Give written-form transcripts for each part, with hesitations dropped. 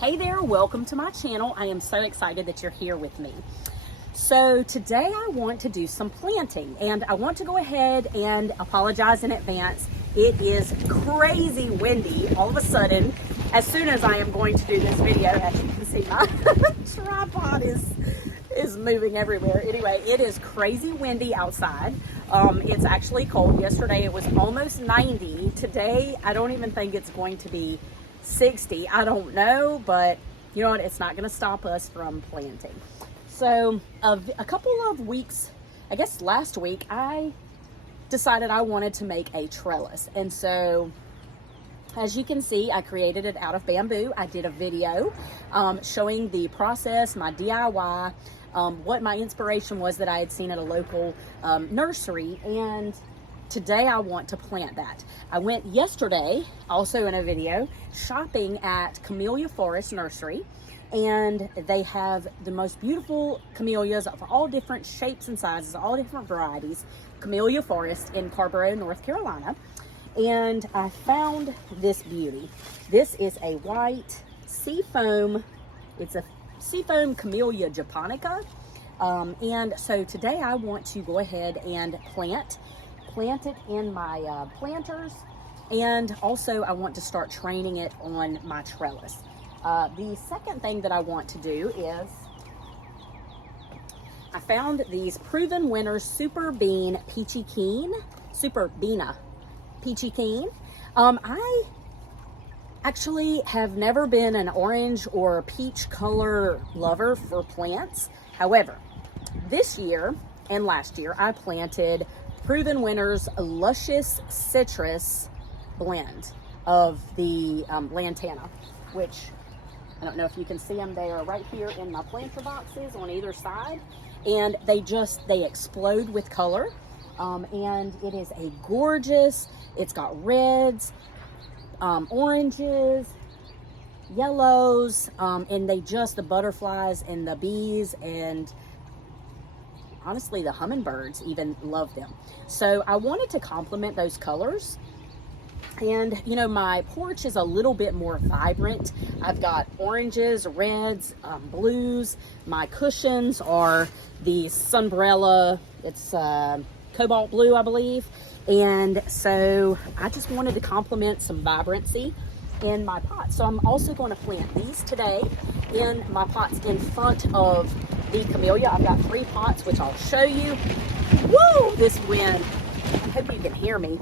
Hey there, welcome to my channel. I am so excited that you're here with me. So today I want to do some planting, and I want to go ahead and apologize in advance. It is crazy windy all of a sudden. As soon as I am going to do this video, as you can see, my tripod is moving everywhere. Anyway, it is crazy windy outside. It's actually cold. Yesterday it was almost 90. Today I don't even think it's going to be 60. I don't know, but you know what? It's not going to stop us from planting. So a couple of weeks, I guess last week, I decided I wanted to make a trellis. And so as you can see, I created it out of bamboo. I did a video showing the process, my DIY, what my inspiration was that I had seen at a local nursery, and today I want to plant that. I went yesterday, also in a video, shopping at Camellia Forest Nursery, and they have the most beautiful camellias of all different shapes and sizes, all different varieties. Camellia Forest in Carborough, North Carolina. And I found this beauty. This is a white seafoam, it's a seafoam Camellia japonica. And so today I want to go ahead and plant it in my planters, and also I want to start training it on my trellis. The second thing that I want to do is I found these Proven Winners Superbena Peachy Keen. I actually have never been an orange or peach color lover for plants. However, this year and last year I planted Proven Winners Luscious Citrus blend of the Lantana, which I don't know if you can see them. They are right here in my planter boxes on either side, and they explode with color. And it is a gorgeous, it's got reds, oranges, yellows, and the butterflies and the bees and honestly the hummingbirds even love them. So I wanted to complement those colors. And you know, my porch is a little bit more vibrant. I've got oranges, reds, blues. My cushions are the Sunbrella, it's cobalt blue, I believe. And so I just wanted to complement some vibrancy in my pot. So I'm also going to plant these today in my pots in front of the camellia. I've got 3 pots, which I'll show you. Woo, this wind. I hope you can hear me.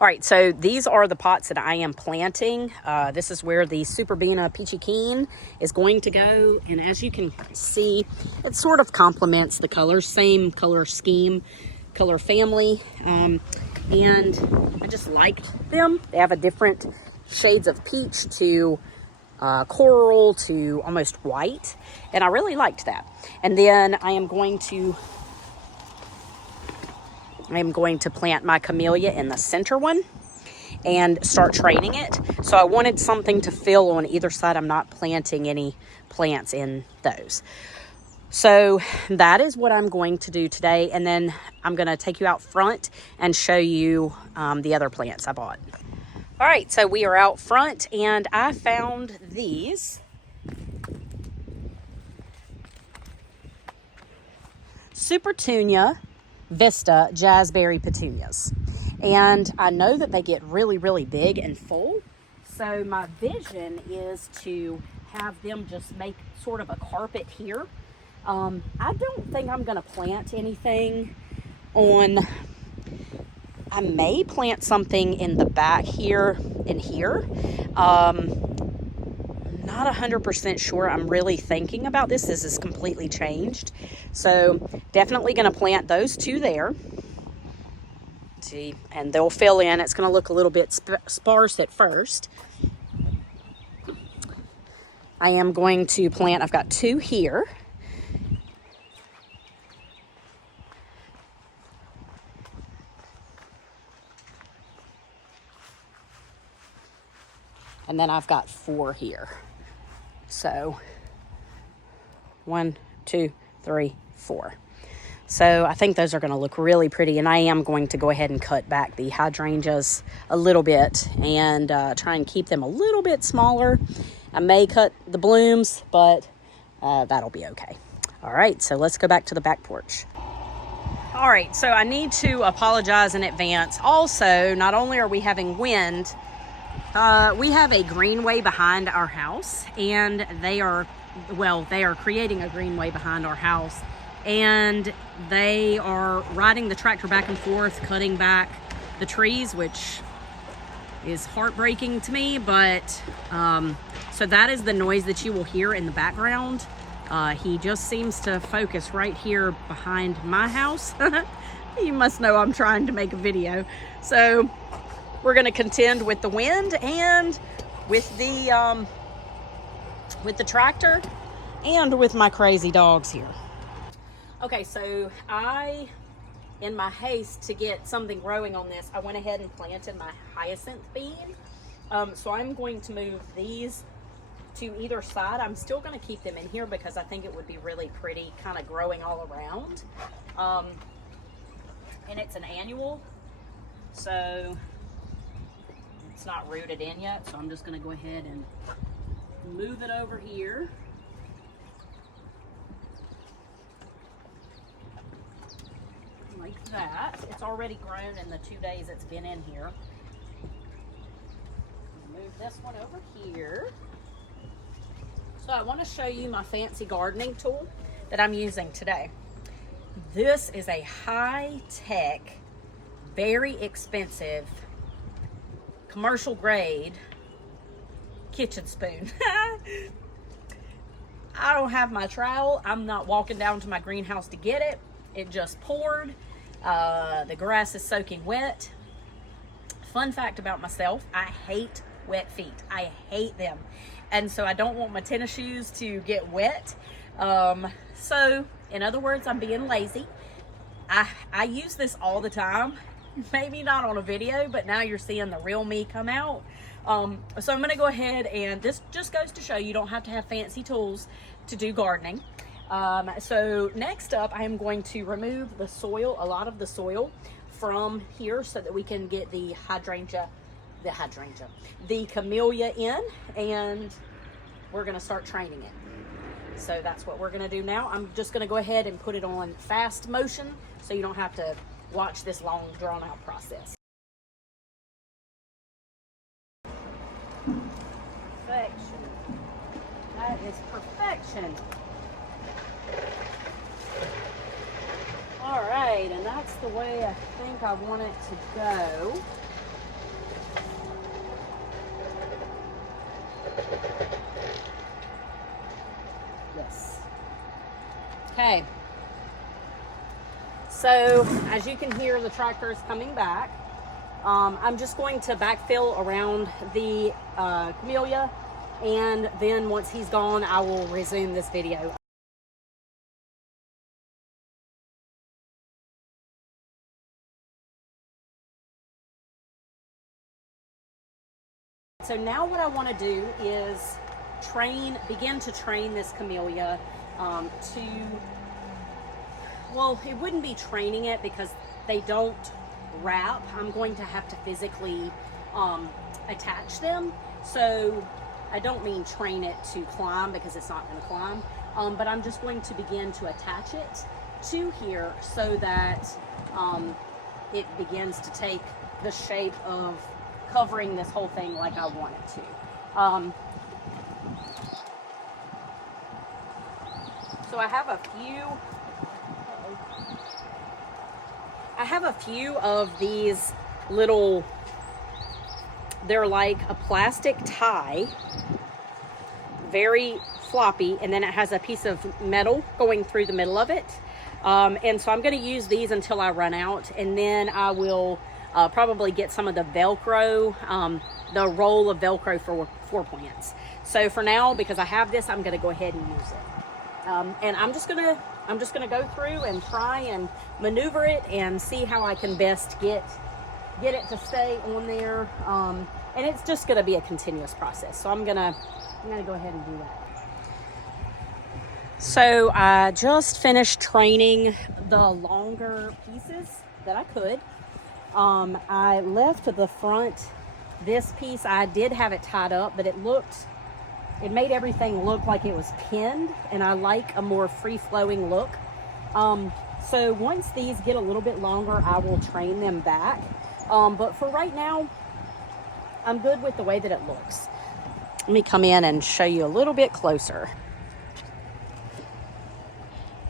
All right, so these are the pots that I am planting. This is where the Superbena Peachy Keen is going to go. And as you can see, it sort of complements the colors, same color scheme, color family. And I just liked them. They have a different shades of peach to coral to almost white. And I really liked that. And then I am going to plant my camellia in the center one and start training it. So I wanted something to fill on either side. I'm not planting any plants in those. So that is what I'm going to do today. And then I'm going to take you out front and show you the other plants I bought. All right, so we are out front and I found these Supertunia Vista Jazzberry Petunias. And I know that they get really, really big and full. So my vision is to have them just make sort of a carpet here. I don't think I'm going to plant anything on, I may plant something in the back here and here. Not 100% sure. I'm really thinking about this. This is completely changed. So definitely going to plant those 2 there. See, and they'll fill in. It's going to look a little bit sparse at first. I am going to plant, I've got 2 here. And then I've got 4 here. So 1, 2, 3, 4. So I think those are going to look really pretty, and I am going to go ahead and cut back the hydrangeas a little bit and try and keep them a little bit smaller. I may cut the blooms, but that'll be okay. All right, so let's go back to the back porch. All right, so I need to apologize in advance. Also, not only are we having wind, we have a greenway behind our house, and they are creating a greenway behind our house, and they are riding the tractor back and forth, cutting back the trees, which is heartbreaking to me, but so that is the noise that you will hear in the background. He just seems to focus right here behind my house. You must know I'm trying to make a video. So we're going to contend with the wind and with the tractor and with my crazy dogs here. Okay, so in my haste to get something growing on this, I went ahead and planted my hyacinth bean. So I'm going to move these to either side. I'm still going to keep them in here because I think it would be really pretty kind of growing all around. And it's an annual, so it's not rooted in yet. So I'm just going to go ahead and move it over here. Like that. It's already grown in the 2 days it's been in here. Move this one over here. So I want to show you my fancy gardening tool that I'm using today. This is a high-tech, very expensive, commercial grade kitchen spoon. I don't have my trowel. I'm not walking down to my greenhouse to get it. It just poured. The grass is soaking wet. Fun fact about myself, I hate wet feet. I hate them. And so I don't want my tennis shoes to get wet. So in other words, I'm being lazy. I use this all the time. Maybe not on a video, but now you're seeing the real me come out. So I'm going to go ahead, and this just goes to show you don't have to have fancy tools to do gardening. So next up, I am going to remove the soil, a lot of the soil from here so that we can get the camellia in, and we're going to start training it. So that's what we're going to do now. I'm just going to go ahead and put it on fast motion so you don't have to watch this long drawn out process. Perfection. That is perfection. All right, and that's the way I think I want it to go. Yes. Okay. So, as you can hear, the tractor is coming back. I'm just going to backfill around the camellia, and then once he's gone, I will resume this video. So now what I want to do is begin to train this camellia well, it wouldn't be training it because they don't wrap. I'm going to have to physically attach them. So I don't mean train it to climb because it's not going to climb, but I'm just going to begin to attach it to here so that it begins to take the shape of covering this whole thing like I want it to. So I have a few of these little, they're like a plastic tie, very floppy, and then it has a piece of metal going through the middle of it. And so I'm going to use these until I run out, and then I will probably get some of the Velcro, the roll of Velcro for plants. So for now, because I have this, I'm going to go ahead and use it. And I'm just gonna go through and try and maneuver it and see how I can best get it to stay on there. And it's just gonna be a continuous process. So I'm gonna go ahead and do that. So I just finished training the longer pieces that I could. I left the front, this piece, I did have it tied up, but it made everything look like it was pinned, and I like a more free-flowing look. So once these get a little bit longer, I will train them back. But for right now, I'm good with the way that it looks. Let me come in and show you a little bit closer.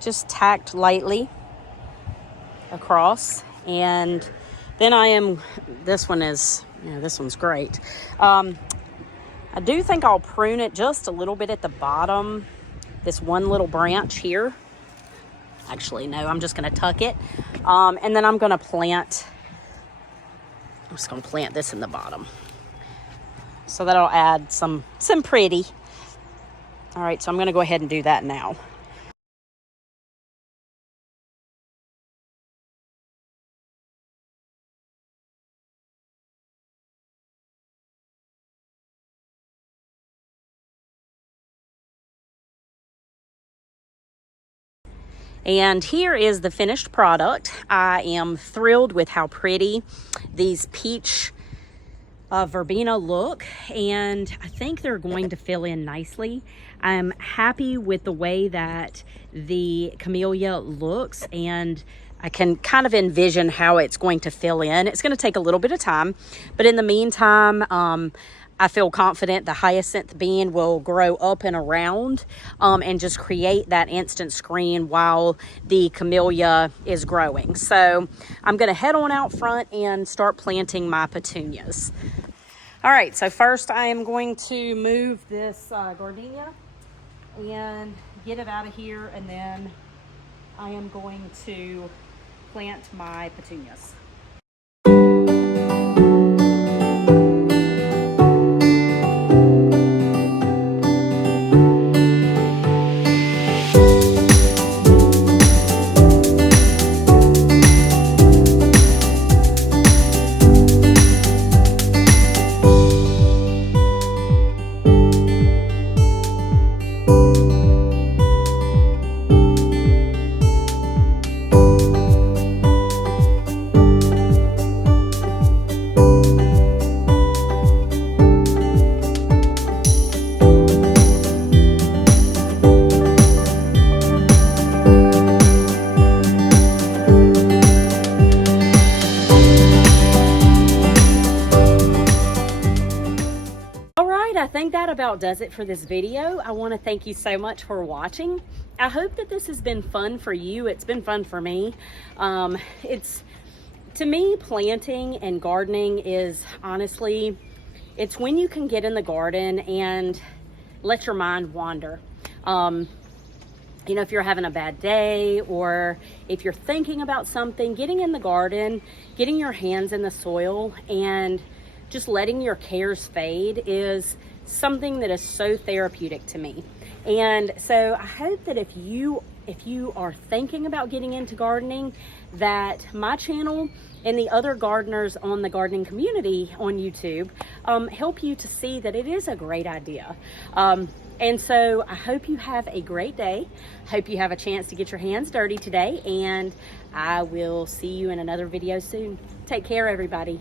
Just tacked lightly across, and then this one's great. I do think I'll prune it just a little bit at the bottom, this one little branch here. Actually, no, I'm just gonna tuck it. And then I'm just gonna plant this in the bottom. So that'll add some pretty. All right, so I'm gonna go ahead and do that now. And here is the finished product. I am thrilled with how pretty these peach verbena look, and I think they're going to fill in nicely. I'm happy with the way that the camellia looks, and I can kind of envision how it's going to fill in. It's going to take a little bit of time, but in the meantime, I feel confident the hyacinth bean will grow up and around and just create that instant screen while the camellia is growing. So I'm going to head on out front and start planting my petunias. All right, so first I am going to move this gardenia and get it out of here, and then I am going to plant my petunias. I think that about does it for this video. I want to thank you so much for watching. I hope that this has been fun for you. It's been fun for me. To me, planting and gardening is honestly, it's when you can get in the garden and let your mind wander. You know, if you're having a bad day, or if you're thinking about something, getting in the garden, getting your hands in the soil, and just letting your cares fade is something that is so therapeutic to me. And so I hope that if you are thinking about getting into gardening, that my channel and the other gardeners on the gardening community on YouTube help you to see that it is a great idea. And so I hope you have a great day. Hope you have a chance to get your hands dirty today, and I will see you in another video soon. Take care, everybody.